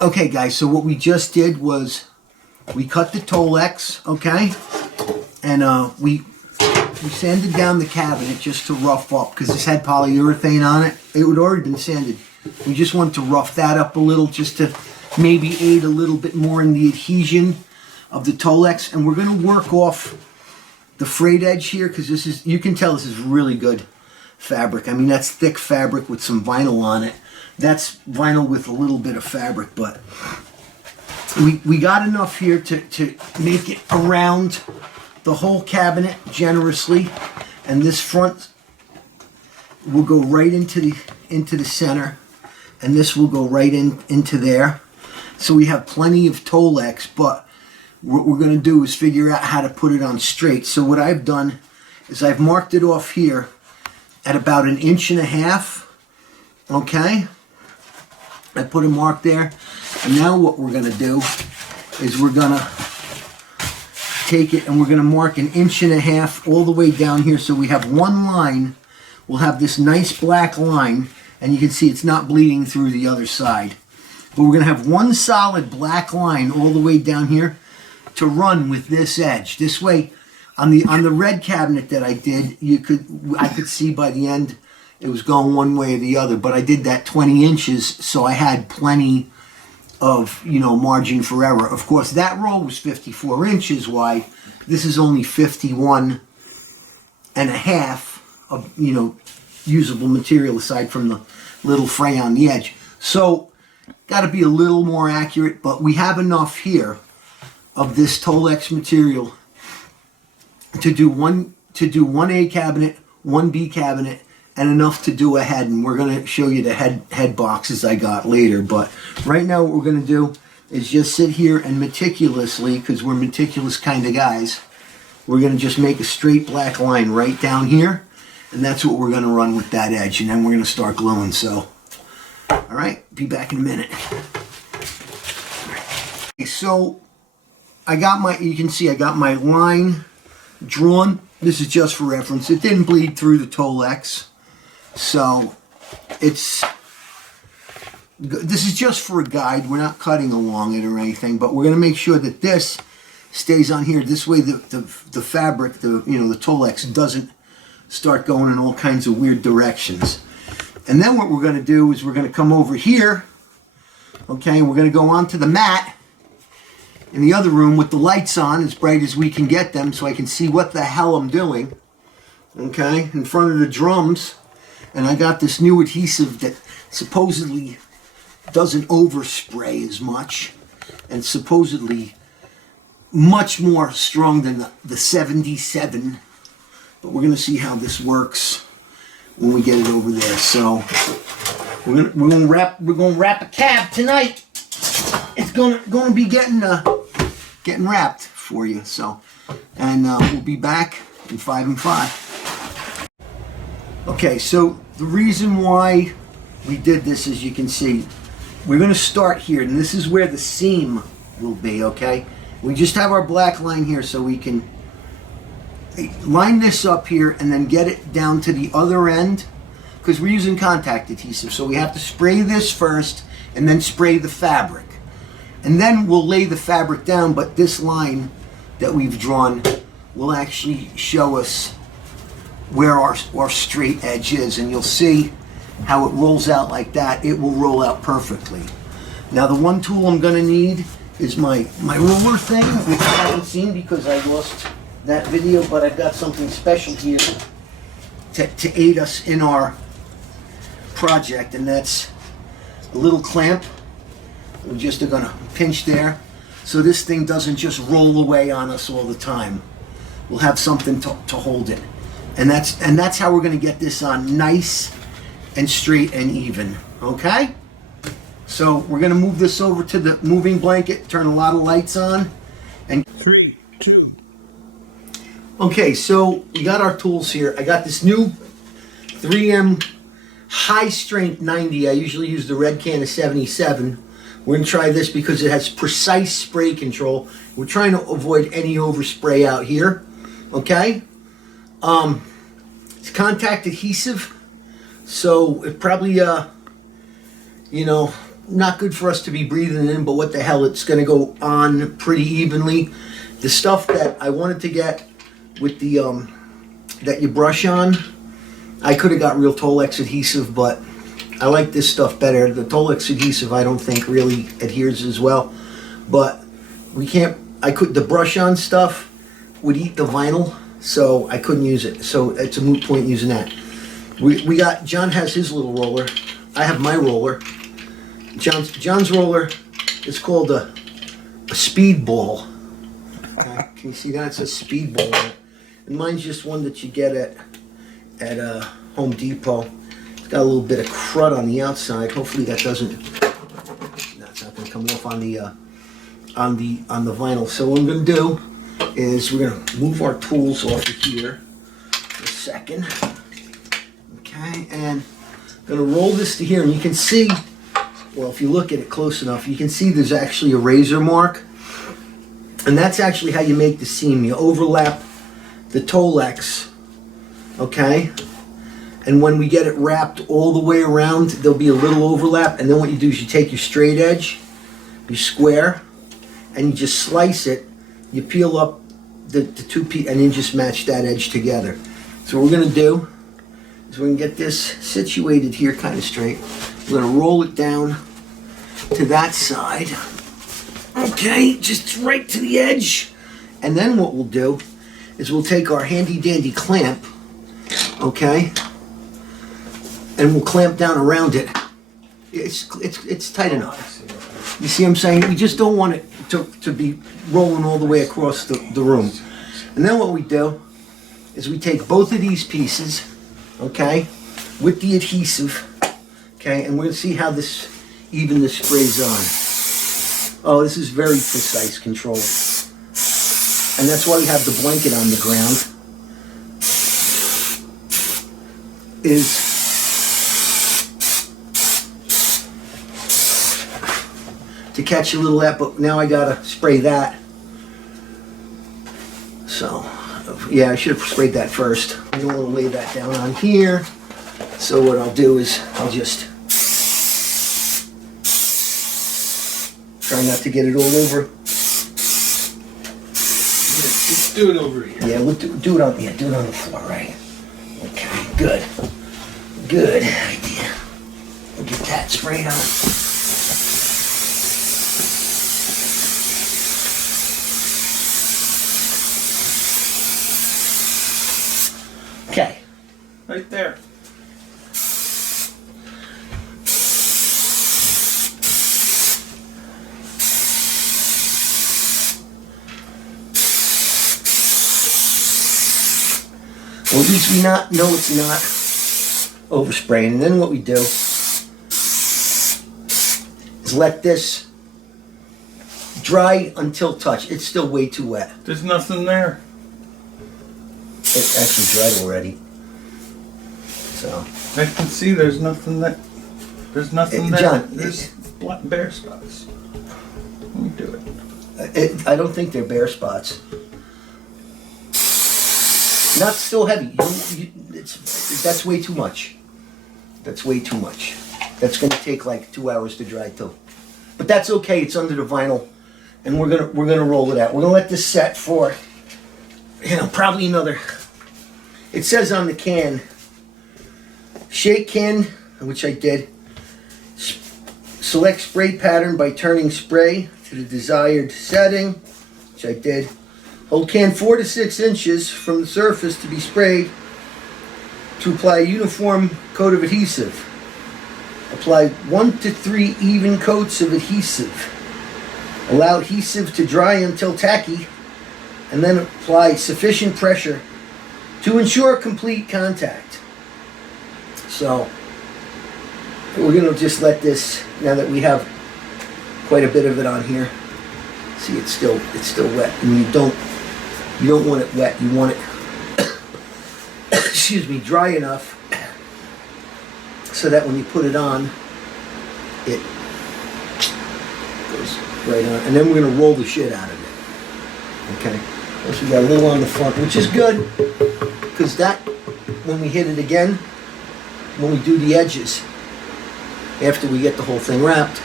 Okay guys, so what we just did was we cut the Tolex, okay, and we sanded down the cabinet just to rough up because this had polyurethane on it. It had already been sanded. We just wanted to rough that up a little just to maybe aid a little bit more in the adhesion of the Tolex. And we're going to work off the frayed edge here because this is, you can tell this is really good fabric. I mean, that's thick fabric with some vinyl on it. That's vinyl with a little bit of fabric, but we got enough here to make it around the whole cabinet generously, and this front will go right into the center, and this will go right into there. So we have plenty of Tolex, but what we're going to do is figure out how to put it on straight. So what I've done is I've marked it off here at about 1.5 inches, okay? I put a mark there, and now what we're going to do is we're going to take it and we're going to mark 1.5 inches all the way down here, so we have one line. We'll have this nice black line, and you can see it's not bleeding through the other side. But we're going to have one solid black line all the way down here to run with this edge. This way, on the red cabinet that I did, I could see by the end it was going one way or the other, but I did that 20 inches, so I had plenty of, you know, margin for error. Of course, that roll was 54 inches wide. This is only 51 and a half of, you know, usable material aside from the little fray on the edge. So, got to be a little more accurate, but we have enough here of this Tolex material to do one A cabinet, one B cabinet, and enough to do a head, and we're going to show you the head boxes I got later. But right now what we're going to do is just sit here and meticulously, because we're meticulous kind of guys, we're going to just make a straight black line right down here, and that's what we're going to run with that edge, and then we're going to start gluing. So, alright, be back in a minute. So, you can see I got my line drawn. This is just for reference. It didn't bleed through the Tolex. So, this is just for a guide. We're not cutting along it or anything, but we're going to make sure that this stays on here. This way the fabric, the Tolex doesn't start going in all kinds of weird directions. And then what we're going to do is we're going to come over here, okay, and we're going to go onto the mat in the other room with the lights on as bright as we can get them so I can see what the hell I'm doing, okay, in front of the drums. And I got this new adhesive that supposedly doesn't overspray as much and supposedly much more strong than the 77. But we're going to see how this works when we get it over there. So we're going to wrap a cab tonight. It's going to be getting wrapped for you. So, and we'll be back in 5 and 5. Okay, so the reason why we did this, as you can see, we're going to start here, and this is where the seam will be, okay? We just have our black line here so we can line this up here and then get it down to the other end, because we're using contact adhesive, so we have to spray this first and then spray the fabric. And then we'll lay the fabric down, but this line that we've drawn will actually show us where our straight edge is, and you'll see how it rolls out like that. It will roll out perfectly. Now the one tool I'm going to need is my ruler thing, which I haven't seen because I lost that video, but I've got something special here to aid us in our project, and that's a little clamp. We're just going to pinch there so this thing doesn't just roll away on us all the time. we'll have something to hold it. And that's how we're going to get this on nice and straight and even. Okay? So we're going to move this over to the moving blanket, turn a lot of lights on. And 3, 2. Okay, so we got our tools here. I got this new 3M high strength 90. I usually use the red can of 77. We're going to try this because it has precise spray control. We're trying to avoid any overspray out here. Okay? It's contact adhesive, so it probably, you know, not good for us to be breathing in, but what the hell, it's going to go on pretty evenly. The stuff that I wanted to get with the, that you brush on, I could have got real Tolex adhesive, but I like this stuff better. The Tolex adhesive I don't think really adheres as well, but we can't, the brush on stuff would eat the vinyl, so I couldn't use it. So it's a moot point using that. John has his little roller. I have my roller. John's roller is called a speed ball. Okay. Can you see that? It's a speed ball. And mine's just one that you get at Home Depot. It's got a little bit of crud on the outside. Hopefully that's not going to come off on the vinyl. So what I'm going to do is we're going to move our tools off of here for a second. Okay, and I'm going to roll this to here, and you can see, well, if you look at it close enough, you can see there's actually a razor mark, and that's actually how you make the seam. You overlap the Tolex, okay, and when we get it wrapped all the way around, there'll be a little overlap, and then what you do is you take your straight edge, your square, and you just slice it. You peel up the two pieces, and then just match that edge together. So what we're going to do is we're going to get this situated here kind of straight. We're going to roll it down to that side. Okay, just right to the edge. And then what we'll do is we'll take our handy dandy clamp, okay, and we'll clamp down around it. It's tight enough. You see what I'm saying? We just don't want it to be rolling all the way across the room. And then what we do is we take both of these pieces, okay, with the adhesive, okay, and we're going to see how this sprays on. Oh, this is very precise control. And that's why we have the blanket on the ground, is to catch a little of that, but now I gotta spray that. So, yeah, I should have sprayed that first. I don't want to lay that down on here. So what I'll do is I'll just try not to get it all over. Let's do it over here. Yeah, we'll do it on the floor, right? Okay, good. Good idea. We'll get that sprayed on. Okay. Right there. Well, at least we know it's not overspraying. And then what we do is let this dry until touch. It's still way too wet. There's nothing there. It's actually dried already. So I can see there's nothing there. There's nothing there. John, there's bare spots. Let me do it. I don't think they're bare spots. Not still heavy. That's way too much. That's way too much. That's going to take like 2 hours to dry too. But that's okay. It's under the vinyl, and we're gonna roll it out. We're gonna let this set for, probably another. It says on the can, shake can, which I did. Select spray pattern by turning spray to the desired setting, which I did. Hold can 4 to 6 inches from the surface to be sprayed to apply a uniform coat of adhesive. Apply 1 to 3 even coats of adhesive. Allow adhesive to dry until tacky. and then apply sufficient pressure to ensure complete contact. So we're going to just let this, now that we have quite a bit of it on here. See, it's still wet, and you don't want it wet. You want it excuse me, dry enough so that when you put it on, it goes right on. And then we're going to roll the shit out of it. Okay. So we got a little on the front, which is good, because that, when we hit it again, when we do the edges, after we get the whole thing wrapped,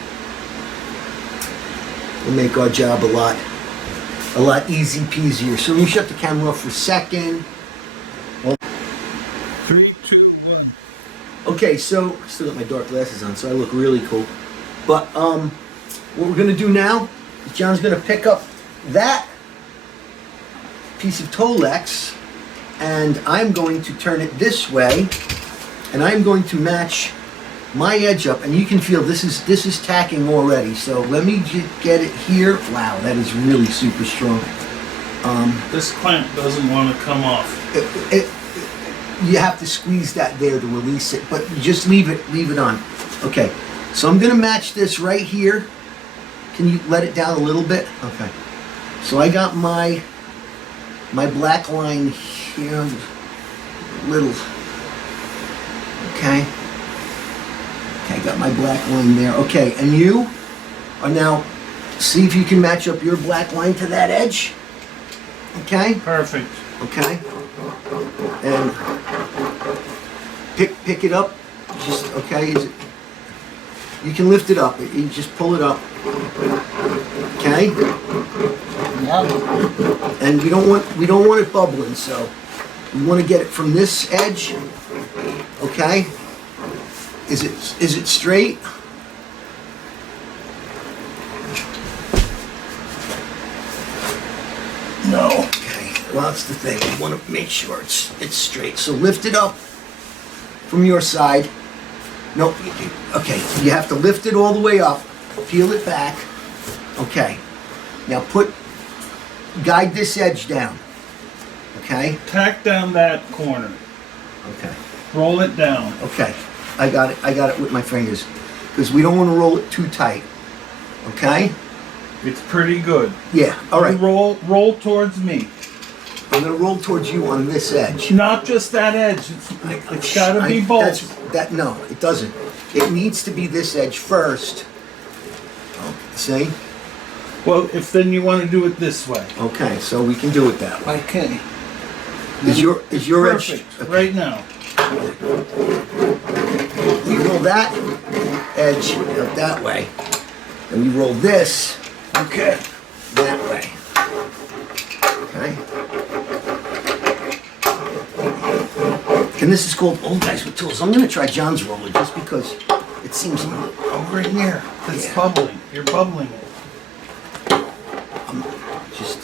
will make our job a lot easy peasier. So let me shut the camera off for a second. Well, 3, 2, 1. okay, so I still got my dark glasses on, so I look really cool. But what we're gonna do now is John's gonna pick up that piece of Tolex, and I'm going to turn it this way, and I'm going to match my edge up, and you can feel this is tacking already. So let me get it here. Wow, that is really super strong. This clamp doesn't want to come off. You have to squeeze that there to release it, but just leave it on. Okay, so I'm gonna match this right here. Can you let it down a little bit? Okay. So I got my black line here, little. Okay. Okay, got my black line there. Okay, and you are now, see if you can match up your black line to that edge. Okay? Perfect. Okay? And pick it up. Just, okay, you can lift it up. You just pull it up. Okay? Yeah. And we don't want it bubbling, so we want to get it from this edge. Okay? Is it straight? No. Okay. Well, that's the thing. You want to make sure it's straight. So lift it up from your side. No. Okay. You have to lift it all the way up. Peel it back. Okay. Now guide this edge down. Okay. Tack down that corner. Okay. Roll it down. Okay. I got it with my fingers, because we don't want to roll it too tight. Okay? It's pretty good. Yeah. All right. Roll towards me. I'm gonna roll towards you on this edge. Not just that edge. It's got to be both. No, it doesn't. It needs to be this edge first. Oh, see? Well, if then you want to do it this way. Okay, so we can do it that way. Okay. Is your edge Perfect. okay. Right now. We roll that edge up that way, and we roll this Okay. that way. Okay. And this is called Old Guys with Tools. I'm gonna try John's roller just because it seems. Over here. That's Yeah. bubbling. You're bubbling it. Just.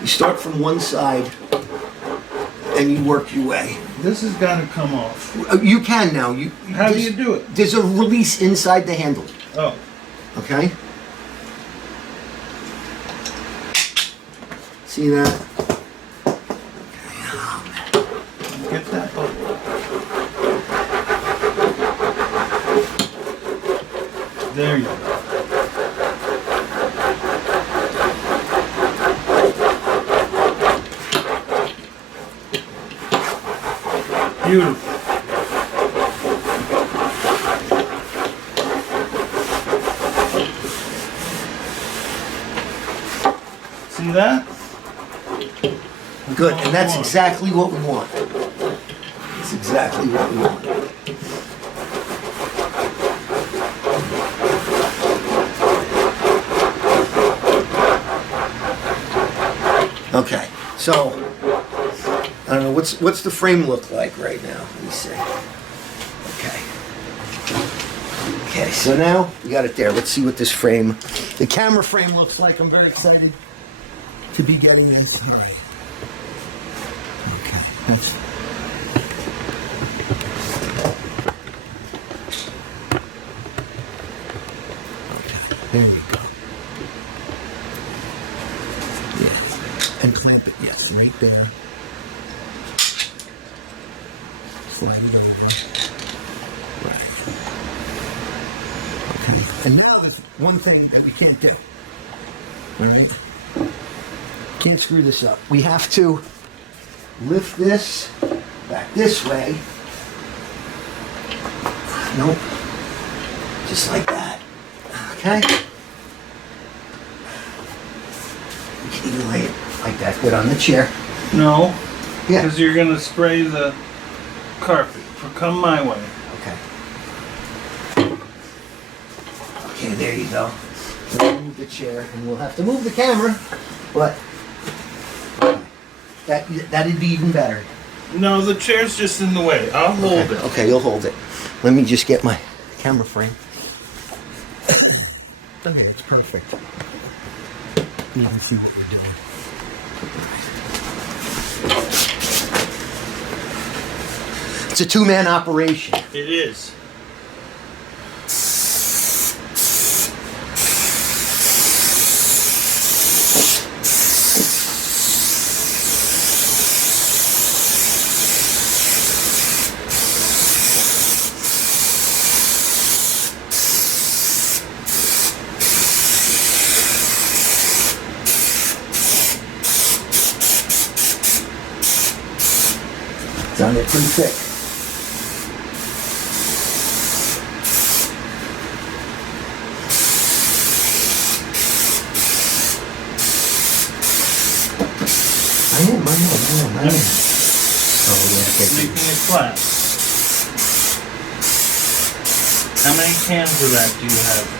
You start from one side and you work your way. This has got to come off. You can now. How do you do it? There's a release inside the handle. Oh. Okay? See that? Get that bubble. There you go. Beautiful. See that? Good, and that's exactly what we want. That's exactly what we want. Okay, so I don't know what's the frame look like right now. Let me see. Okay. Okay, so now we got it there. Let's see what this frame, the camera frame looks like. I'm very excited to be getting this. All right. Okay. There you go. Yeah. And clamp it, yes, right there. Slide it over. Right. Okay. And now there's one thing that we can't do. Alright? Can't screw this up. We have to lift this back this way. Nope. Just like that. Okay? You can even lay it like that. Good on the chair. No. Yeah. Because you're gonna spray the carpet. Come my way. Okay. Okay, there you go. We'll move the chair, and we'll have to move the camera, but that'd be even better. No, the chair's just in the way. I'll hold it. Okay, you'll hold it. Let me just get my camera frame. Okay, it's perfect. You can see what we're doing. It's a two-man operation. It is. Done it pretty thick. I am. Oh, yeah, Making it flat. How many cans of that do you have?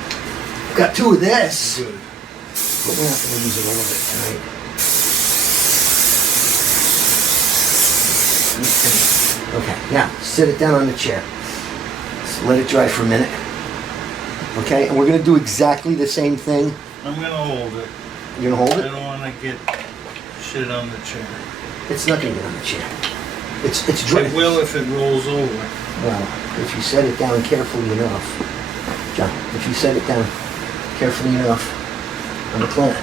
got two of this, Good. but we're not going to use it all of it tonight. Okay, now sit it down on the chair. Just let it dry for a minute. Okay, and we're going to do exactly the same thing. I'm gonna hold it. You're going to hold I it? don't want to get shit on the chair. It's not going to get on the chair. It's dry. It will if it rolls over. Well, if you set it down carefully enough, John, if you set it down carefully enough on the clamp,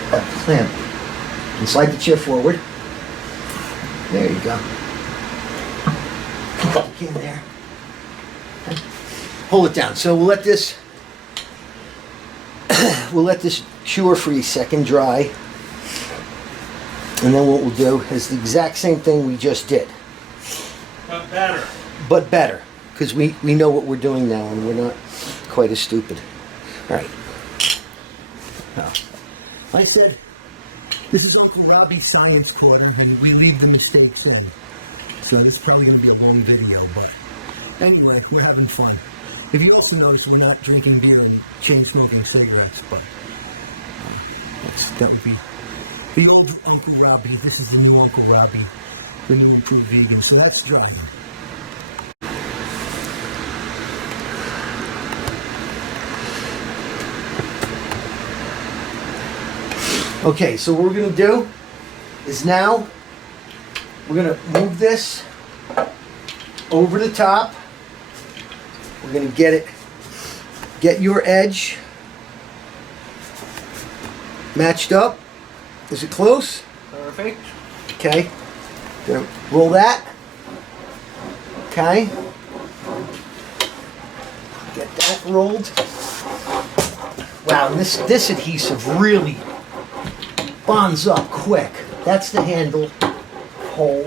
and slide the chair forward. There you go. Put the can there. Okay. Hold it down. So we'll let this cure for a second dry, and then what we'll do is the exact same thing we just did, But better. but better, because we know what we're doing now, and we're not quite as stupid. All right. Now, I said this is Uncle Robbie's science quarter, and we leave the mistakes in. So this is probably going to be a long video, but anyway, we're having fun. If you also notice, we're not drinking beer and chain smoking cigarettes, but that would be the old Uncle Robbie. This is the new Uncle Robbie, the new improved vegan. So that's drying. Okay, so what we're going to do is now we're going to move this over the top. We're going to get your edge matched up. Is it close? Perfect. Okay. Gonna roll that. Okay. Get that rolled. Wow, this adhesive really bonds up quick. That's the handle hole.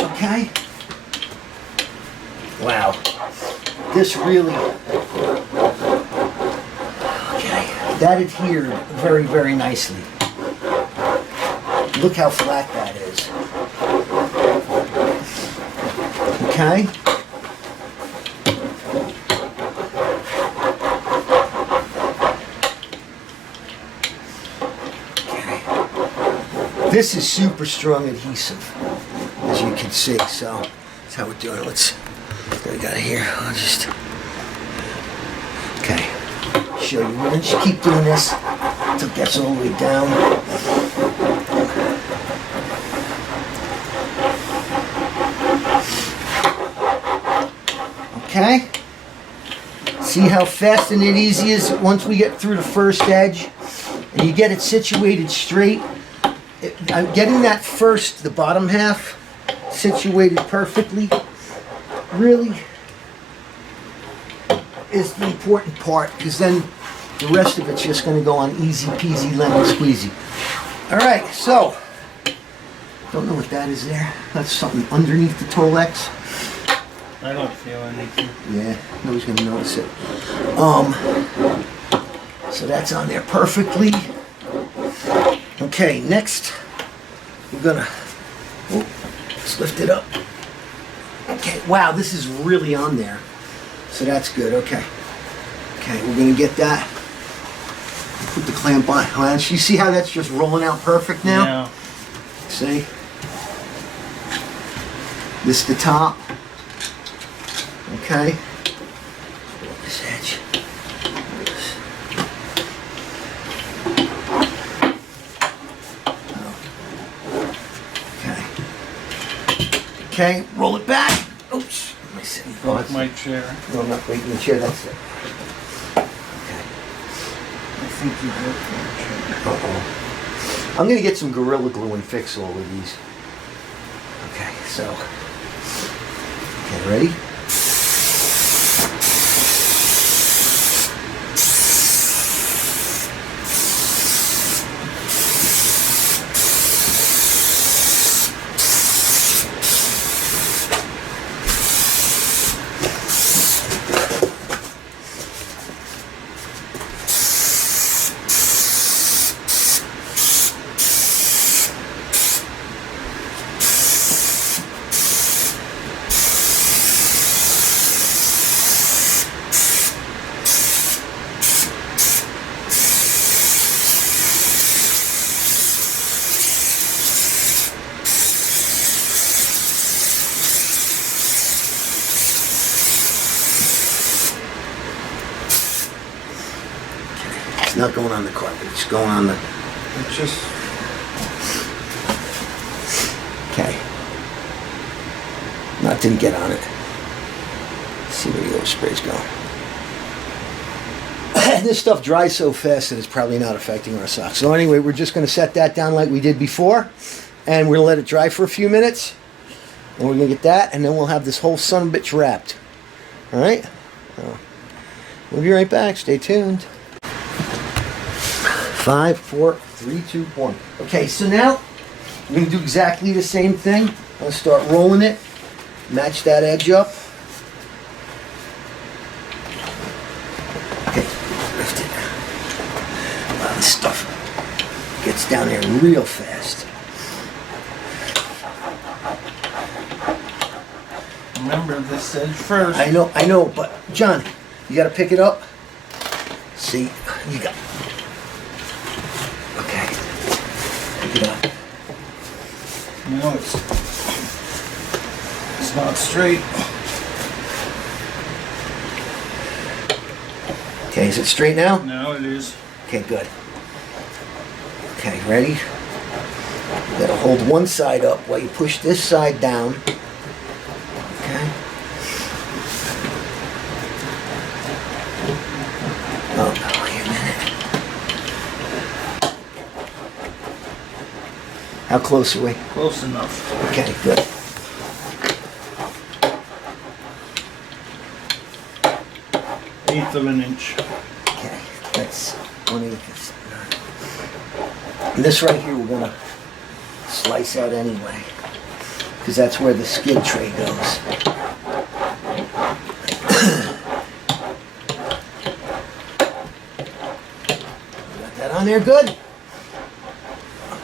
Okay. Wow. This really, okay, that adhered very, very nicely. Look how flat that is. Okay. This is super strong adhesive, as you can see, so that's how we're doing it. Let's, what do we got here? I'll just, okay, show you. We're going to keep doing this until it gets all the way down. Okay. See how fast and easy it is once we get through the first edge and you get it situated straight. I'm getting that first, the bottom half, situated perfectly, really is the important part, because then the rest of it's just going to go on easy peasy lemon squeezy. All right, so don't know what that is there. That's something underneath the Tolex. I don't feel anything. Yeah, nobody's gonna notice it. So that's on there perfectly. Okay, next we're gonna, let's lift it up. Okay, wow, this is really on there. So that's good, okay. Okay, we're gonna get that. Put the clamp on. You see how that's just rolling out perfect now? Yeah. See? This is the top. Okay. This edge. Okay. Okay, roll it back. Oops. Am I sitting? Broke my chair. No, I'm not breaking the chair. That's it. Okay. I think you broke my chair. Uh-oh. I'm gonna get some Gorilla Glue and fix all of these. Okay, so. Okay, ready? It's not going on the carpet, it's going on the... It just... Okay. Not didn't get on it. Let's see where the overspray's going. This stuff dries so fast that it's probably not affecting our socks. So anyway, we're just going to set that down like we did before. And we're going to let it dry for a few minutes. And we're going to get that, and then we'll have this whole son of a bitch wrapped. Alright? We'll be right back. Stay tuned. 5, 4, 3, 2, 1. Okay, so now we're going to do exactly the same thing. I'm going to start rolling it. Match that edge up. Okay, lift it. Wow, this stuff gets down there real fast. Remember this edge first. I know, but John, you got to pick it up. See, you got... Okay, pick it up. You know, it's not straight. Okay, is it straight now? Now it is. Okay, good. Okay, ready? You gotta hold one side up while you push this side down. Okay. Oh, wait a minute. How close are we? Close enough. Okay, good. Eighth of an inch. Okay, that's 1/8. And this right here we're gonna slice out anyway, because that's where the skid tray goes. Got that on there good?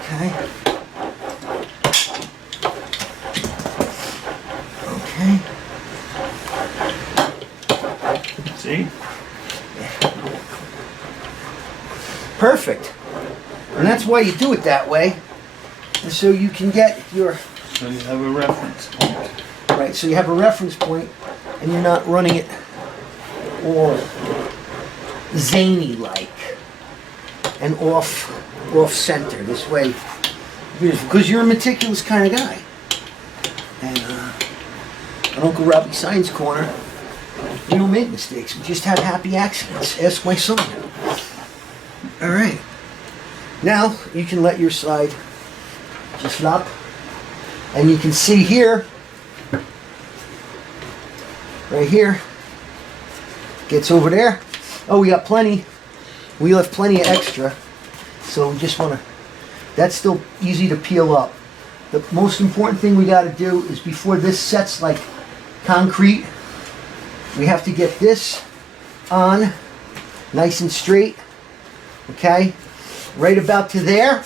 Okay. Okay. See? Perfect. And that's why you do it that way. And so you can get your... So you have a reference point. Right, so you have a reference point and you're not running it all zany-like and off center this way. Because you're a meticulous kind of guy. And on Uncle Robbie Science Corner, We don't make mistakes. We just have happy accidents. Ask my son. All right. Now you can let your slide just up, and you can see here, right here, gets over there. Oh, we got plenty. We left plenty of extra, so we just want to. That's still easy to peel up. The most important thing we got to do is before this sets like concrete, we have to get this on nice and straight. Okay, right about to there.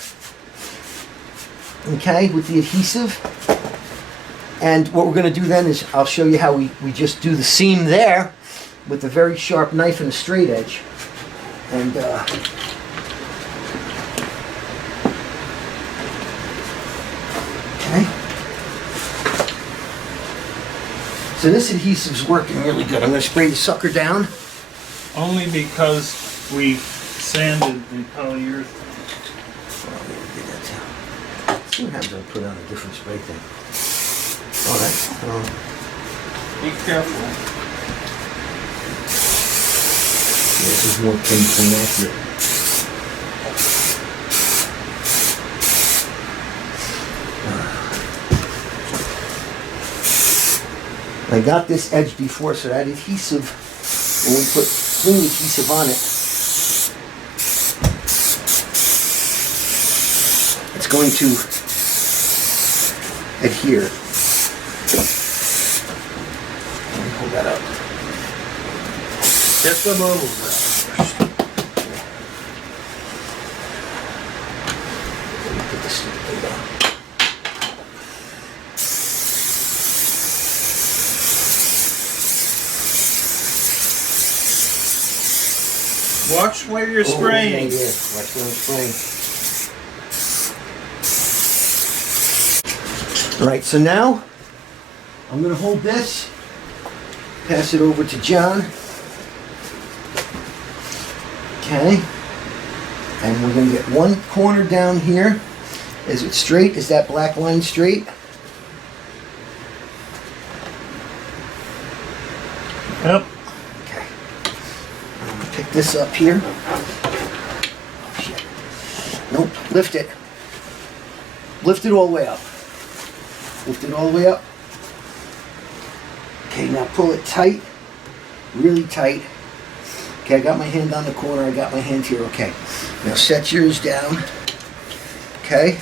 Okay, with the adhesive. And what we're going to do then is I'll show you how we just do the seam there with a very sharp knife and a straight edge. And okay. So this adhesive's working really good. I'm going to spray the sucker down. Only because we sanded the polyurethane. See what happens when I put on a different spray thing. Oh, that's... Be careful. This is more pinpoint accurate. I got this edge before, so that adhesive, when we put clean adhesive on it, it's going to adhere. Let me hold that up. Get the bubbles out first. Let me put this thing down. Watch where you're spraying. Yeah. Watch where I'm spraying. All right, so now I'm going to hold this, pass it over to John. Okay. And we're going to get one corner down here. Is it straight? Is that black line straight? Yep. Okay. I'm going to pick this up here. Oh, shit. Nope. Lift it. Lift it all the way up. Lift it all the way up. Okay, now pull it tight. Really tight. Okay, I got my hand on the corner. I got my hand here. Okay. Now set yours down. Okay.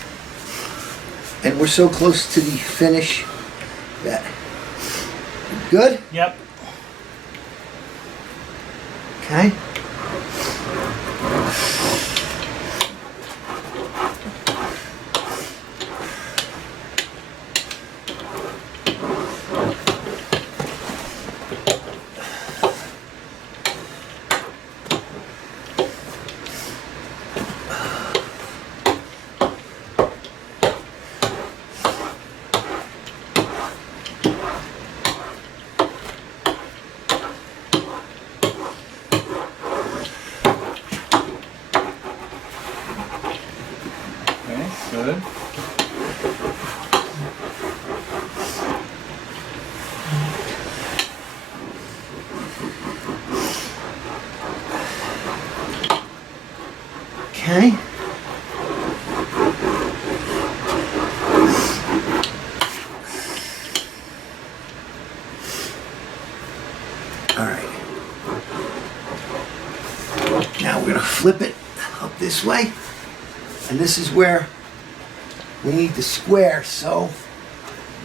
And we're so close to the finish that. Good? Yep. Okay. Okay, good. Okay. All right. Now we're going to flip it up this way. And this is where we need the square, so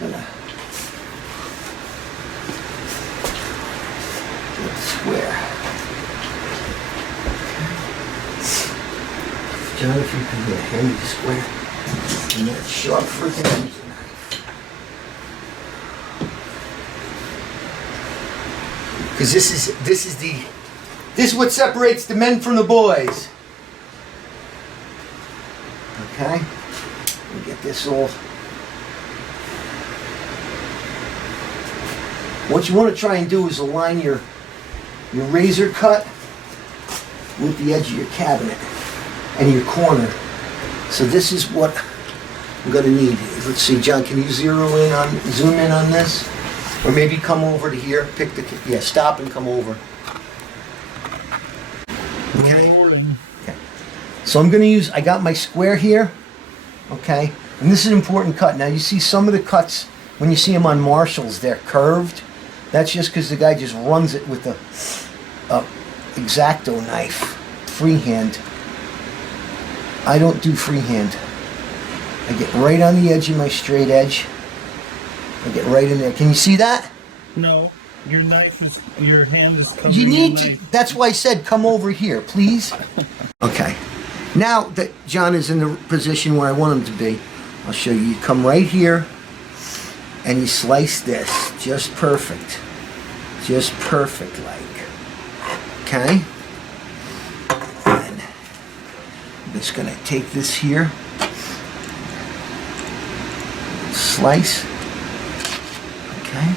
I'm going to get the square. John, if you can get a handy square, and that's sharp for him. Because this is what separates the men from the boys. Okay, we get this all. What you want to try and do is align your razor cut with the edge of your cabinet and your corner. So this is what I'm going to need. Let's see, John, can you zoom in on this? Or maybe come over to here, pick the, yeah, stop and come over. Okay. Rolling. Okay. So I'm gonna use, I got my square here, okay? And this is an important cut. Now you see some of the cuts, when you see them on Marshalls, they're curved. That's just because the guy just runs it with a X-Acto knife, freehand. I don't do freehand. I get right on the edge of my straight edge. I get right in there. Can you see that? No, your knife is, your hand is covering You need your to, knife. that's why I said come over here, please. Okay. Now that John is in the position where I want him to be, I'll show you. You come right here and you slice this. Just perfect. Just perfect like. Okay? And I'm just gonna take this here. Slice. Okay.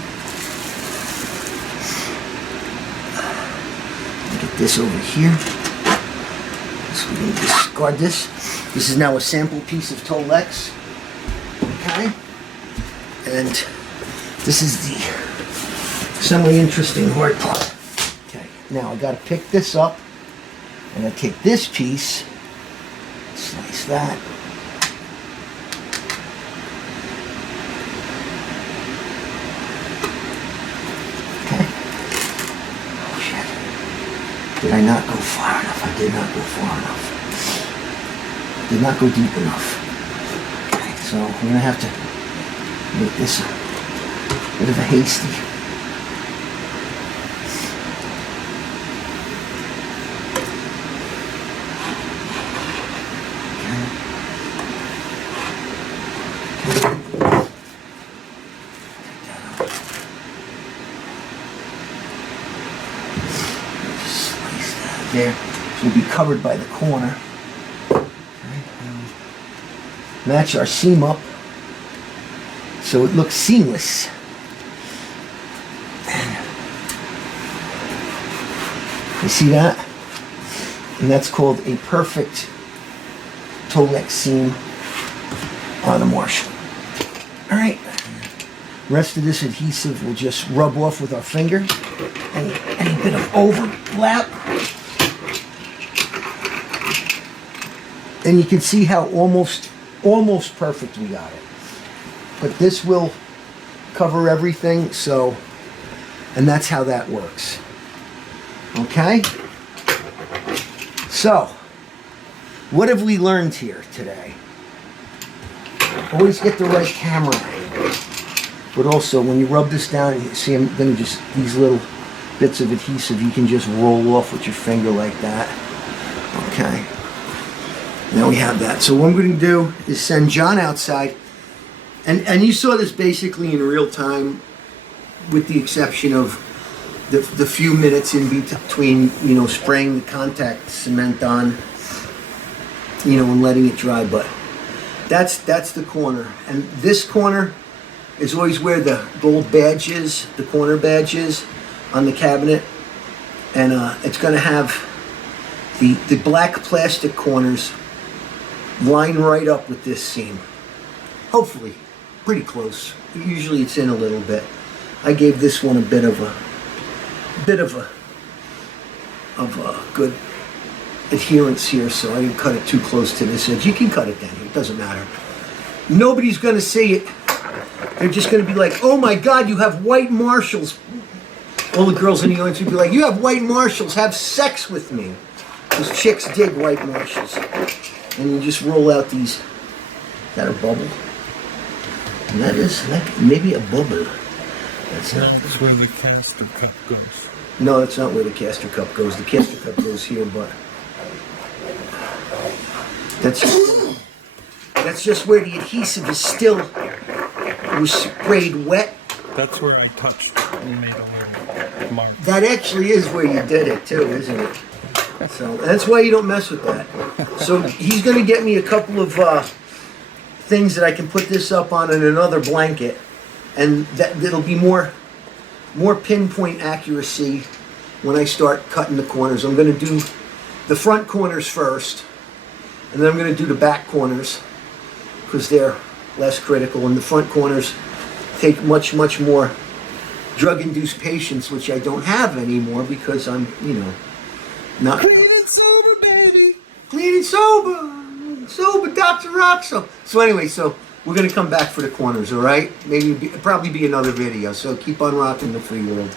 Get this over here. So we're going to discard this. This is now a sample piece of Tolex. Okay. And this is the semi-interesting hard part. Okay. Now I got to pick this up. And I take this piece, slice that. Did I not go far enough? I did not go far enough. Did not go deep enough. Okay, so we're gonna have to make this a bit of a hasty. There, so we'll be covered by the corner. Okay. Match our seam up so it looks seamless. You see that? And that's called a perfect Tolex seam on a Marshall. All right. Rest of this adhesive will just rub off with our fingers. Any bit of overlap. And you can see how almost perfect we got it. But this will cover everything, so, and that's how that works. Okay? So, what have we learned here today? Always get the right camera angle. But also, when you rub this down, you see I'm going to just, these little bits of adhesive, you can just roll off with your finger like that. Okay. Now we have that. So what I'm going to do is send John outside. And you saw this basically in real time, with the exception of the few minutes in between, you know, spraying the contact cement on, you know, and letting it dry. But that's the corner. And this corner is always where the gold badge is, the corner badge is on the cabinet. And it's going to have the black plastic corners line right up with this seam. Hopefully, pretty close. Usually it's in a little bit. I gave this one a bit of a good adherence here, so I didn't cut it too close to this edge. You can cut it down here, it doesn't matter. Nobody's gonna see it. They're just gonna be like, oh my God, you have white Marshalls. All the girls in the audience would be like, you have white Marshalls, have sex with me. Those chicks dig white Marshalls. And you just roll out these. Is that a bubble? And that is maybe a bubble. That's where the caster cup goes. No, that's not where the caster cup goes. The caster cup goes here, but that's just where the adhesive is still was sprayed wet. That's where I touched and made a little mark. That actually is where you did it too, isn't it? So that's why you don't mess with that. So he's going to get me a couple of things that I can put this up on in another blanket, and that'll be more pinpoint accuracy when I start cutting the corners. I'm going to do the front corners first, and then I'm going to do the back corners because they're less critical, and the front corners take much more drug-induced patience, which I don't have anymore because I'm, not Clean and sober, baby. clean and sober, Dr. Roxo. So anyway, so we're gonna come back for the corners, all right? Probably be another video. So keep on rocking the free world.